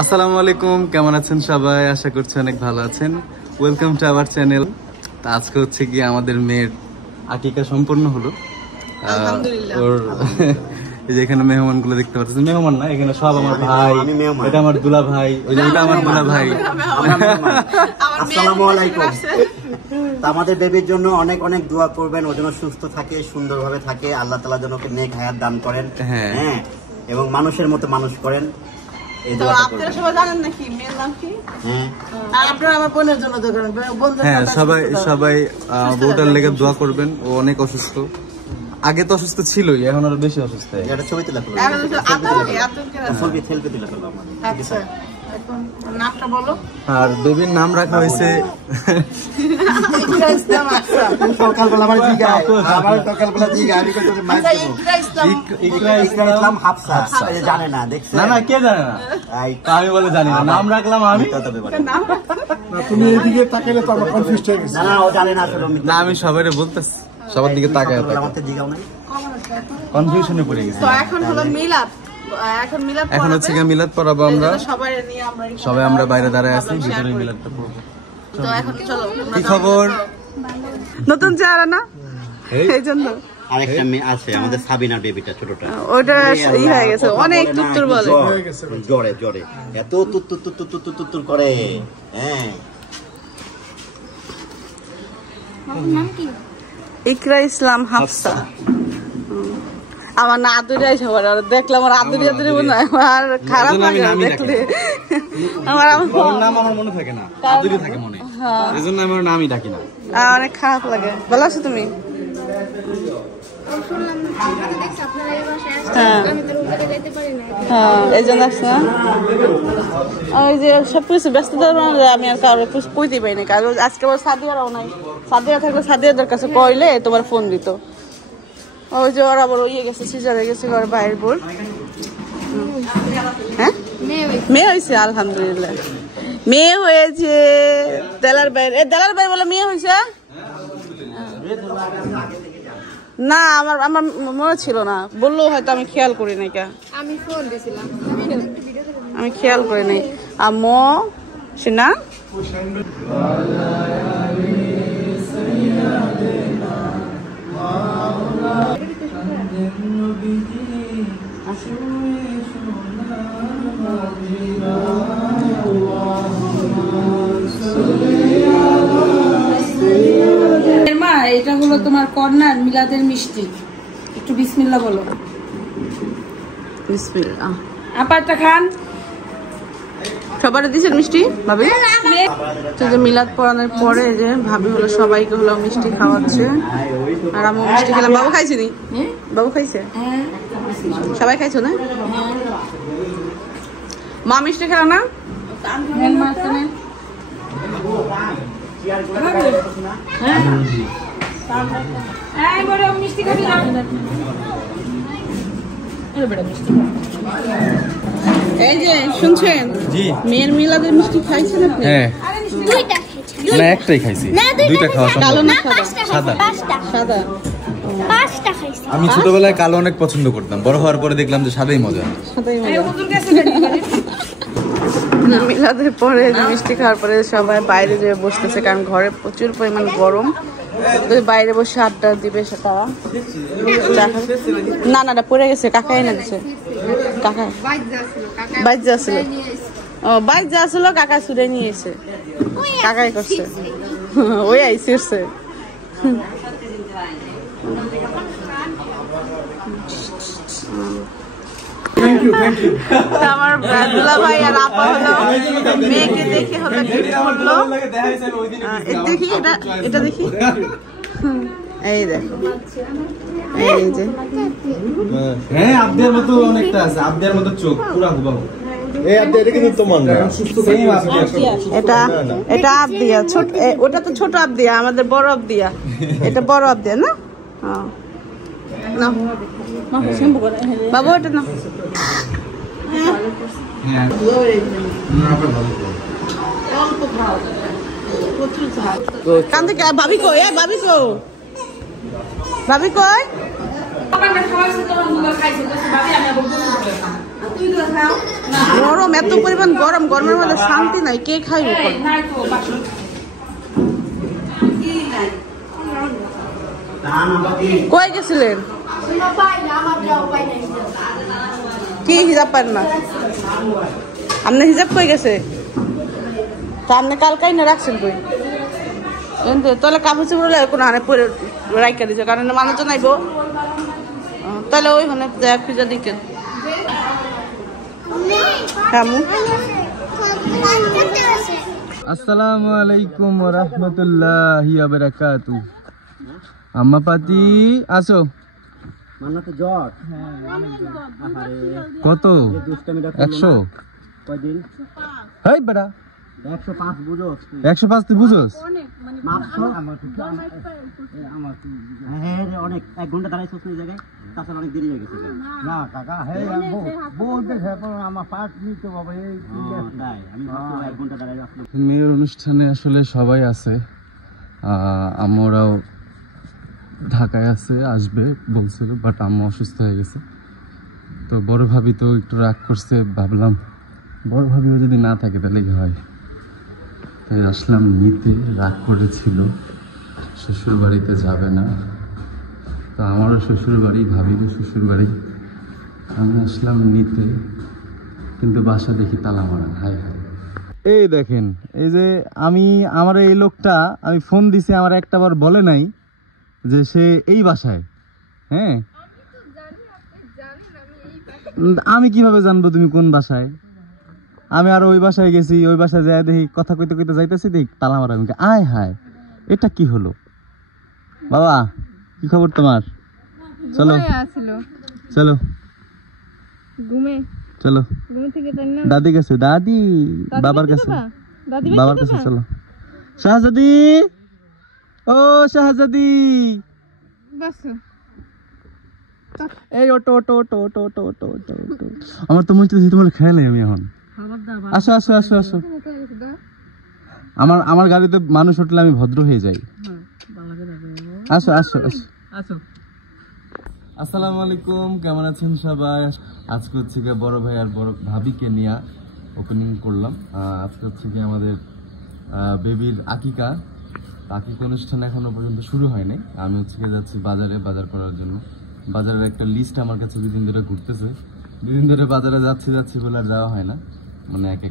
আসসালামু আলাইকুম, কেমন আছেন সবাই? আশা করছি অনেক ভালো আছেন। Welcome to our channel. তা আজকে হচ্ছে কি আমাদের মেয়ের আকিকা সম্পন্ন হলো। ওর এই যে এখানে মেহমান গুলো দেখতে পাচ্ছেন, মেহমান না, এখানে সব আমার ভাই, এটা আমার দুলা ভাই, ওই যে ওটা আমার দুলা ভাই। আসসালামু আলাইকুম। আমাদের বেবির জন্য অনেক অনেক দোয়া করবেন, ও যেন সুস্থ থাকে, সুন্দরভাবে থাকে, আল্লাহ তাআলা যেন ওকে নেক হায়াত দান করেন, হ্যাঁ, এবং মানুষের মতো মানুষ করেন। আপনারা সবাই জানেন নাকি মেয়ের নাম কি? আর আপনারা আমার বোনের জন্য দোয়া করবেন। হ্যাঁ, সবাই বোটার লেগে দোয়া করবেন। ও অনেক অসুস্থ, আগে তো অসুস্থ ছিলই, এখন আরো বেশি অসুস্থ। এটা ছবি তুলে ফেলো, সেলফি তুলে ফেলো। আচ্ছা, এখন নামটা বলো। আর বেবির নাম রাখা হয়েছে সকালবেলা আমার জিগায়, আমার সকালবেলা জিগায়, আমি কত মাইক দেব। ইকরা ইসলাম হাফসা, জানে না, দেখছ? না না, কে জানে না? আমি বলে জানি না, নাম রাখলাম আমি। তুমি এদিকে তাকালে তো আমরা কনফিউজ হয়ে গেছি। না না, ও জানে না আসলে। না, আমি সবাইরে বলতেছি, সবার দিকে তাকায় আমাদের জিগাও নাই, কনফিউশনে পড়ে গেছি। তো এখন হলো মিলাদ, এখন হচ্ছে কি মিলাদ পড়াবো আমরা। সবাই আমরা বাইরে দাঁড়ায় আছি, ভিতরে মিলাদটা পড়বো। তো এখন চলো। কি খবর? নতুন চেহারা না, এই জন্য। আরেকটা মেয়ে আছে আমাদের, সাবিনা বেবিটা, ছোটটা, ওটা ই হয়ে গেছে, অনেক তুত্তুর বলে, জ্বরে জ্বরে এত তুত্তুর করে। হ্যাঁ, ইকরা ইসলাম হাফসা। আমার না আদুরিয়াই সবার, আর দেখলাম আমার আদুরি মনে হয়, আমার খারাপ লাগে দেখলে। আমার নাম আমার মনে থাকে না, আদুরি থাকে মনে, এজন্য আমার নামই ডাকি না। অনেক খারাপ লাগে। ভালো আছো তুমি? এই জন্য আসছে না, ওই যে সবকিছু ব্যস্ততা, আমি আর কারো কইতে পারি না। কারণ আজকে আবার সাদিয়ারাও নাই, সাদিয়া থাকলে সাদিয়াদের কাছে কইলে তোমার ফোন দিত। ওই যে ওরা বড় ইয়ে গেছে, সিজারে গেছে ঘর বাইরের বোর। হ্যাঁ, মেয়ে হয়েছে, আলহামদুলিল্লাহ মেয়ে হয়েছে। দেলার বাইরে বলে মেয়ে হয়েছে না, আমার মনে ছিল না, বললেও হয়তো আমি খেয়াল করি নাই। আমি খেয়াল করি নাই। আম্মু সিনা মা, এটা হলো তোমার কর্নার মিলাদের মিষ্টি। একটু বিসমিল্লাহ বলো। বিসমিল্লাহ। আপারটা খান। সবারে দিছেন মিষ্টি ভাবি? যে মিলাদ পড়ানোর পরে যে ভাবি হলো সবাইকে হলো মিষ্টি খাওয়াচ্ছে, আর আমি মিষ্টি খেলাম। বাবু খাইছি নি? বাবু খাইছে? সবাই খাইছো না? মা মিষ্টি খেলা না? এই যে শুনছেন, মেয়ের মিলাদের মিষ্টি খাইছেন আপনি? হ্যাঁ, না একটাই খাইছি, দুইটা খাওয়া কালো সম্ভব না না। সাদা সাদা। আমি ছোটবেলায় কালো অনেক পছন্দ করতাম, বড় হওয়ার পরে দেখলাম যে সাদাই মজা। সাদাই মজা। মিলাদের পরে মিষ্টি খাওয়ার পরে সবাই বাইরে যেয়ে বসতেছে, কারণ ঘরে প্রচুর পরিমাণ গরম। বাইরে বসে আড্ডা দিবে তারা। না না, পড়ে গেছে, কাকাই না দিছে। কাকা বাইর যা ছিল, ও বাইর যা ছিল, কাকা ছুড়ে নিয়ে এসে কাকাই করছে, ওই আইসিরছে। আমার দুলা ভাই আর আপা হলো মেয়েকে দেখে হলো দেখি, এটা দেখি, এই দেখো, এই যে হ্যাঁ, আব্দের মতো অনেকটা আছে, আব্দের মতো চোখ পুরা হুবাহু। এই আব্দে এটা কিন্তু তোমার না, সেম আব্দে। এটা আবদিয়া, ছোট, ওটা তো ছোট আবদিয়া, আমাদের বড় আবদিয়া। এটা বড় আবদিয়া না? না বাবু, এটা না। কান থেকে ভাবি কই? ভাবি কই? ভাবি কই? গরম এত পরিমাণ গরম, গরমের মধ্যে শান্তি নাই, কে খাইব? নাই তো বাসন কই গেছিলেন? কি হিজাব পারেন না? আপনি হিজাব কই গেছে? তা আপনি কালকাই না রাখছেন কই? কিন্তু তাহলে কাপড় চোপড় কোনো হানে পরে রাইকা দিছে, কারণ মানুষজন আইব, তাহলে ওইখানে খুঁজে দিকেন। আসসালামু আলাইকুম ওয়া রাহমাতুল্লাহি ওয়া বারাকাতুহু। আম্মা পাতি আসো। মান্নাতে জ্বর কত? 100? কয়দিন? হেই বেটা 105 বুঝো? 105 তুই বুঝোস? হ্যাঁ রে, অনেক 1 ঘন্টা দাঁড়াইছিস ওই জায়গায়, তাছাড়া অনেক দেরি হয়ে গেছে। না কাকা, হ্যাঁ বলতে আমার পাট নিতে বাবা, এই তাই আমি ভাবছিলাম 1 ঘন্টা দাঁড়াই আসলে। মেয়ের অনুষ্ঠানে আসলে সবাই আছে, আমরাও ঢাকায় আছে, আসবে বলছিল, বাট আম্মু অসুস্থ হয়ে গেছে। তো বড় ভাবি তো একটু রাগ করছে, ভাবলাম বড় ভাবিও যদি না থাকে তাহলে কি হয়, তাই আসলাম নিতে। রাগ করেছিল, শ্বশুর বাড়িতে যাবে না, তো আমারও শ্বশুর বাড়ি, ভাবিরও শ্বশুর বাড়ি, আমি আসলাম নিতে, কিন্তু বাসা দেখি তালা মারা। হাই হাই, এই দেখেন, এই যে আমার এই লোকটা, আমি ফোন দিছি, আমার একটা বার বলে নাই যে সে এই বাসায়। হ্যাঁ, আমি কিভাবে জানবো তুমি কোন বাসায়? আমি আর ওই বাসায় গেছি, ওই বাসায় যাই দেখি কথা কইতে কইতে যাইতেছি, দেখি তালা মারা। আমি আয় হায়, এটা কি হলো? বাবা কি খবর তোমার? চলো চলো চলো, দাদি কাছে, দাদি বাবার কাছে, বাবার কাছে চলো। শাহজাদি, ও শাহজাদি, এই ওটো ওটো ওটো ওটো ওটো ওটো ওটো ওটো। আমার তো মনে হচ্ছে তোমার খেয়াল নেই আমি এখন। আসো আসো আসো আসো, আমার গাড়িতে মানুষ উঠলে আমি ভদ্র হয়ে যাই। আসো আসো আসো আসো। আসসালামু আলাইকুম, কেমন আছেন সবাই? আজকে হচ্ছে গিয়ে বড় ভাই আর বড় ভাবিকে নিয়ে ওপেনিং করলাম। আজকে হচ্ছে গিয়ে আমাদের বেবির আকিকা অনুষ্ঠান এখনো পর্যন্ত শুরু হয়নি। আমি হচ্ছে গিয়ে যাচ্ছি বাজার করার জন্য। বাজারের একটা লিস্ট আমার কাছে দুদিন ধরে ঘুরতেছে, দুদিন ধরে বাজারে যাচ্ছি বলে আর যাওয়া হয় না, মানে এক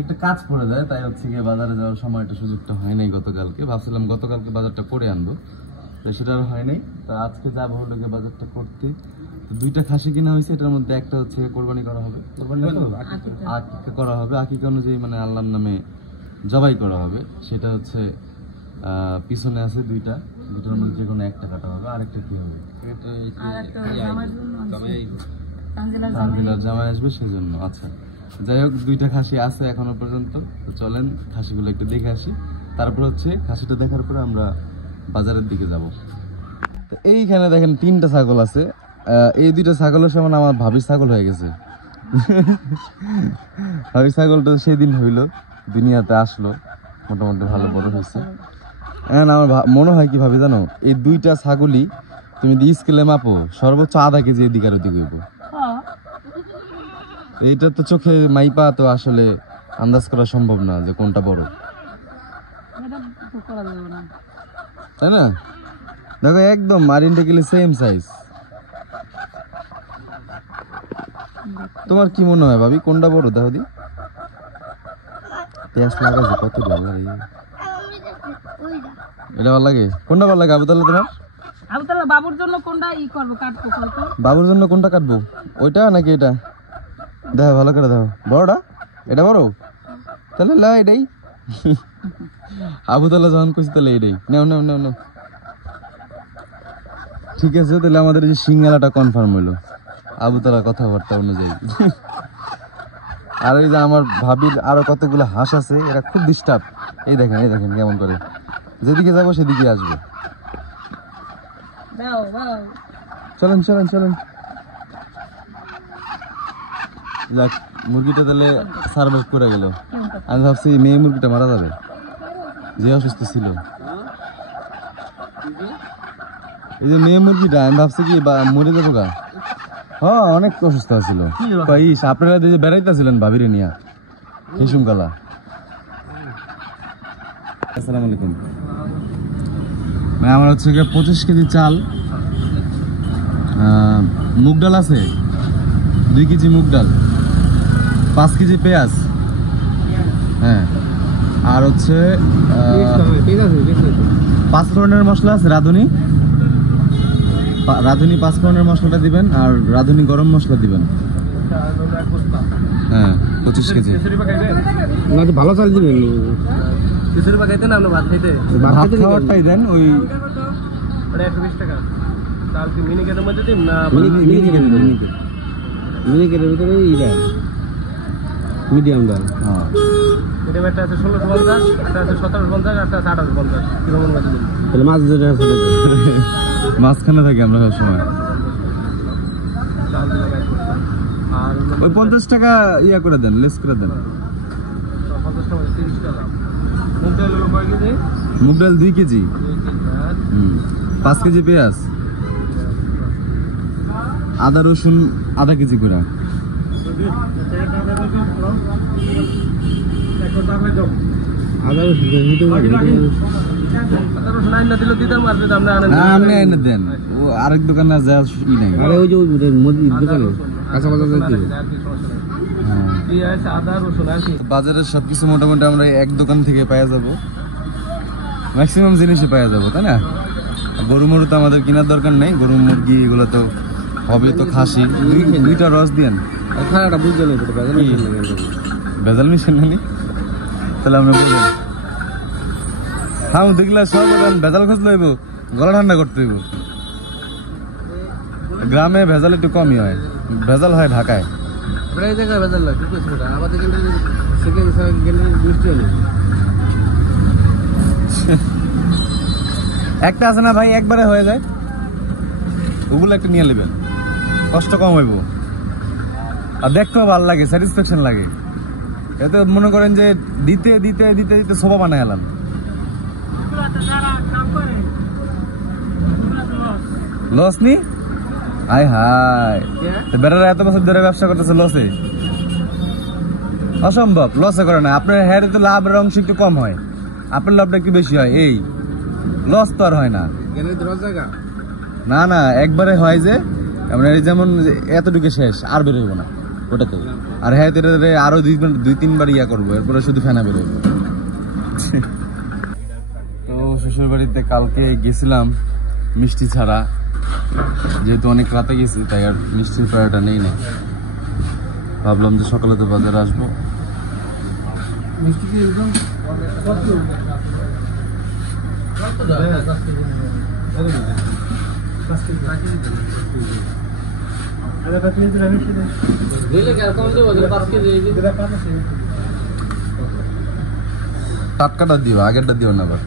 একটা কাজ পড়ে যায়, তাই হচ্ছে গিয়ে বাজারে যাওয়ার সময়টা সুযোগটা হয় নাই। গতকালকে ভাবছিলাম গতকালকে বাজারটা করে আনবো, তো সেটা আর হয় নাই। তো আজকে যাবো হলো গিয়ে বাজারটা করতে। তো 2টা খাসি কিনা হয়েছে, এটার মধ্যে একটা হচ্ছে কোরবানি করা হবে, আকিকা করা হবে, আকিকা অনুযায়ী মানে আল্লাহর নামে জবাই করা হবে। সেটা হচ্ছে পিছনে আছে 2টার মধ্যে যে কোনো একটা কাটা হবে। আরেকটা কি হবে? তানজিলার জামাই আসবে সেজন্য। আচ্ছা, যাই হোক 2টা খাসি আছে এখনো পর্যন্ত। তো চলেন খাসিগুলো একটু দেখে আসি, তারপর হচ্ছে খাসিটা দেখার পরে আমরা বাজারের দিকে যাব। তো এইখানে দেখেন 3টা ছাগল আছে। এই 2টা ছাগলের সমান আমার ভাবির ছাগল হয়ে গেছে। ভাবির ছাগলটা সেদিন হইলো, দুনিয়াতে আসলো, মোটামুটি ভালো বড় হয়েছে। এখন আমার মনে হয় কি ভাবি জানো, এই 2টা ছাগলই তুমি যদি স্কেলে মাপো সর্বোচ্চ আধা কেজি এদিক আর ওদিক হইব। এইটা তো চোখে মাইপা তো আসলে আন্দাজ করা সম্ভব না যে কোনটা বড়, তাই না? দেখো একদম মারিনটা গেলে সেম সাইজ। তোমার কি মনে হয় ভাবি, কোনটা বড়? দেখো দি পেঁয়াজ লাগাচ্ছি, কত ভালো লাগে এটা। ভালো লাগে কোনটা? ভালো লাগে আবুতাল্লাহ তোমার? আবুতাল্লাহ বাবুর জন্য কোনটা কাটবো? বাবুর জন্য কোনটা কাটবো, ওইটা নাকি এটা? দেখো ভালো করে দেখো, বড়টা এটা বড়, তাহলে লা এটাই। আবুতাল্লাহ যখন কইছি তাহলে এটাই নাও নাও নাও নাও। ঠিক আছে, তাহলে আমাদের এই সিঙ্গালাটা কনফার্ম হইলো আবুতাল্লাহ কথাবার্তা অনুযায়ী। আর এই যে আমার ভাবির আরো কতগুলো হাঁস আছে, এরা খুব ডিস্টার্ব। এই দেখেন কেমন করে, যেদিকে যাবো সেদিকে আসবে। চলেন চলেন চলেন, যাক মুরগিটা তাহলে সার্ভাইভ করে গেল। আমি ভাবছি মেয়ে মুরগিটা মারা যাবে, যে অসুস্থ ছিল। এই যে মেয়ে মুরগিটা আমি ভাবছি কি মরে যাবো গা, হ্যাঁ অনেক অসুস্থ ছিল কইস আপনারা যে বেড়াইতেছিলেন ভাবিরে নিয়া হিসুমকালা। আসসালামু আলাইকুম। আমার হচ্ছে 25 কেজি চাল, মুগ ডাল আছে 2 কেজি মুগ ডাল, 5 কেজি পেঁয়াজ, হ্যাঁ, আর হচ্ছে 5 ফোড়নের মশলা আছে, রাঁধুনি 5 ফোড়নের মশলাটা দিবেন, আর রাঁধুনি গরম মশলা দিবেন। হ্যাঁ 25 কেজি। ভালো চাল দিবেন, ভাত খাওয়ারটাই দেন, ওই মিনিকেটের ভিতরে মিডিয়াম ডাল। হ্যাঁ তাহলে মাছ যেটা আছে মাঝখানে থাকি আমরা সবসময়। ওই 50 টাকা ইয়া করে দেন, লেস করে দেন। মুগ ডাল 2 কেজি, 5 কেজি পেঁয়াজ, আদা রসুন আধা কেজি করে। আপনি এনে দেন, ও আরেক দোকানে যা ই নাই। আরে ওই যে মুদির দোকানে কাঁচা বাজার যাইতে বাজারের সবকিছু মোটামুটি আমরা এক দোকান থেকে পাওয়া যাব, ম্যাক্সিমাম জিনিসই পাওয়া যাবো, তাই না? গরু মরু তো আমাদের কেনার দরকার নেই, গরু মুরগি এগুলো তো হবে, তো খাসি 2টা রস দিয়েন। খানাটা বুঝতে নেই ভেজাল মিশন নানি, তাহলে আমরা বলবেন হ্যাঁ দেখলে সব ভেজাল খোঁজ লইব, গলা ঠান্ডা করতে হইব। গ্রামে ভেজাল একটু কমই হয়, ভেজাল হয় ঢাকায়। প্রায় জায়গায় ভেজাল লাগে, আমাদের গেলে বৃষ্টি হলে একটা আছে না ভাই, একবারে হয়ে যায়, ওগুলো একটা নিয়ে নেবেন, কষ্ট কম হইব, আর দেখতেও ভালো লাগে, স্যাটিসফ্যাকশন লাগে। এতে মনে করেন যে দিতে দিতে দিতে দিতে সোফা বানায় এলাম। লস নি হাই হাই, বেড়ারা এত বছর ধরে ব্যবসা করতেছে লসে? অসম্ভব, লসে করে না। আপনার হেয়ারে তো লাভের অংশ একটু কম হয়, আপনার লাভটা একটু বেশি হয়, এই লস তো আর হয় না। না না, একবারে হয় যে আমরা যেমন এতটুকু শেষ, আর বেরোবো না ওটাতে। আর হ্যাঁ আরো 2-3 বার ইয়া করবো, এরপরে শুধু ফেনা বেরোবো। তো শ্বশুর বাড়িতে কালকে গেছিলাম মিষ্টি ছাড়া, যেহেতু অনেক রাতে গেছি তাই আর মিষ্টির পাড়াটা নেই না। ভাবলাম যে সকালে তো বাজারে আসবো। টাটকাটা দিও, আগেরটা দিও না আবার।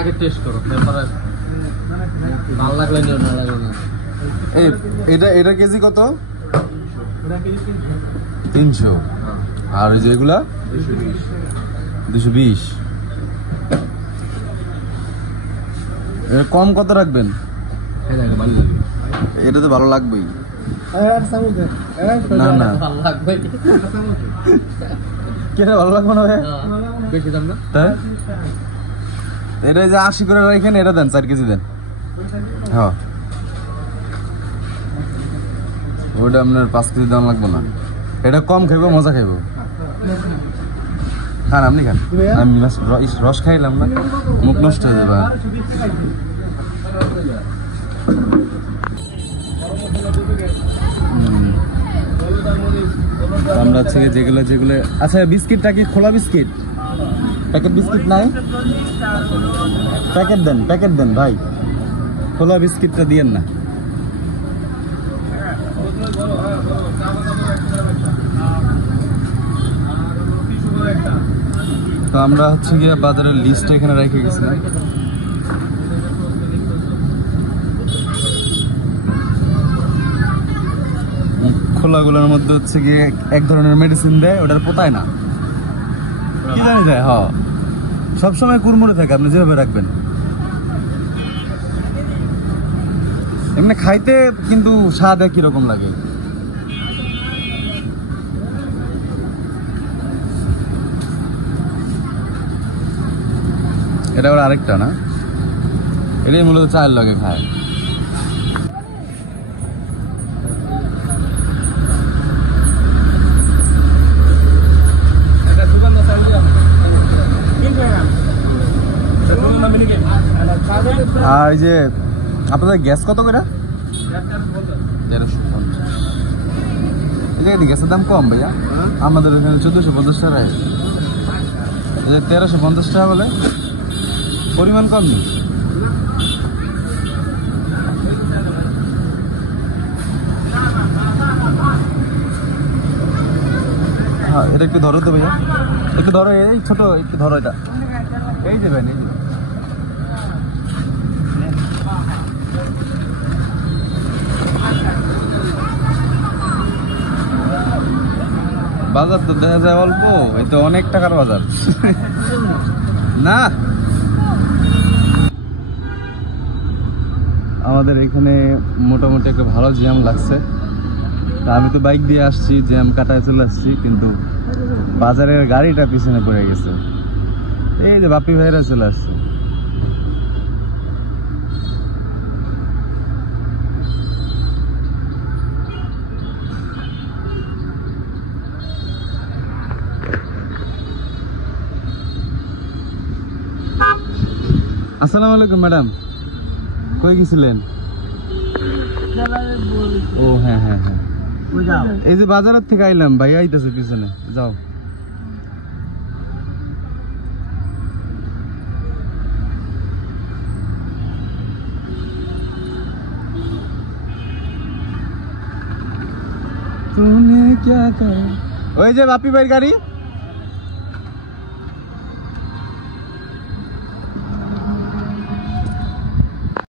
আগে টেস্ট করো, তারপরে ভালো লাগলে নিও, না লাগলে না। এটা কেজি কত? 300। আর ওই যে এগুলা 220। কম কত রাখবেন? এটা তো ভালো লাগবেই। না না কেন ভালো লাগবে না? বেশি দাম না তাই এটা যে 80 করে রাখেন, এটা দেন 4 কেজি দেন। হ্যাঁ ওটা আপনার 5 কেজি দাম লাগবে না, এটা কম খাইবো, মজা খাইবো। খান, আপনি খান, আমি রস খাইলাম না, মুখ নষ্ট হয়ে যাবে। আমরা হচ্ছে যেগুলো যেগুলো আচ্ছা, বিস্কিটটা কি খোলা বিস্কিট? প্যাকেট বিস্কিট নাই? প্যাকেট দেন ভাই, খোলা বিস্কিটটা দিয়েন না। তো আমরা হচ্ছে গিয়ে বাজারের লিস্ট এখানে রেখে গেছিলাম। খোলাগুলোর মধ্যে হচ্ছে গিয়ে এক ধরনের মেডিসিন দেয়, ওটার পোতায় না, কি জানি দেয়। হ্যাঁ সবসময় কুড়মুড়ে থাকে, আপনি যেভাবে রাখবেন। এমনি খাইতে কিন্তু স্বাদ একই রকম লাগে। এটা আবার আরেকটা না, এটাই মূলত চায়ের লগে খায়। আর এই যে আপনাদের গ্যাস কত করে? 1350। গ্যাসের দাম কম ভাইয়া, আমাদের এখানে 1450 টাকা, 1350 টাকা বলে পরিমাণ কম নেই। হ্যাঁ এটা একটু ধরো তো ভাইয়া, একটু ধরো, এই ছোট একটু ধরো, এটা এই যে ভাই, এই যে বাজার তো দেখা যায় অল্প, এই তো অনেক টাকার বাজার না। আমাদের এখানে মোটামুটি একটা ভালো জ্যাম লাগছে। আমি তো বাইক দিয়ে আসছি, জ্যাম কাটায় চলে আসছি, কিন্তু বাজারের গাড়িটা পিছনে পড়ে গেছে। এই যে বাপি ভাইরা চলে আসছে। আসসালামু আলাইকুম ম্যাডাম, কই গেছিলেন? ও হ্যাঁ হ্যাঁ হ্যাঁ, এই যে বাজারের থেকে আইলাম, ভাই আইতেছে পিছনে, যাও। তুমি क्या करे, ওই যে বাপি ভাইয়ের গাড়ি।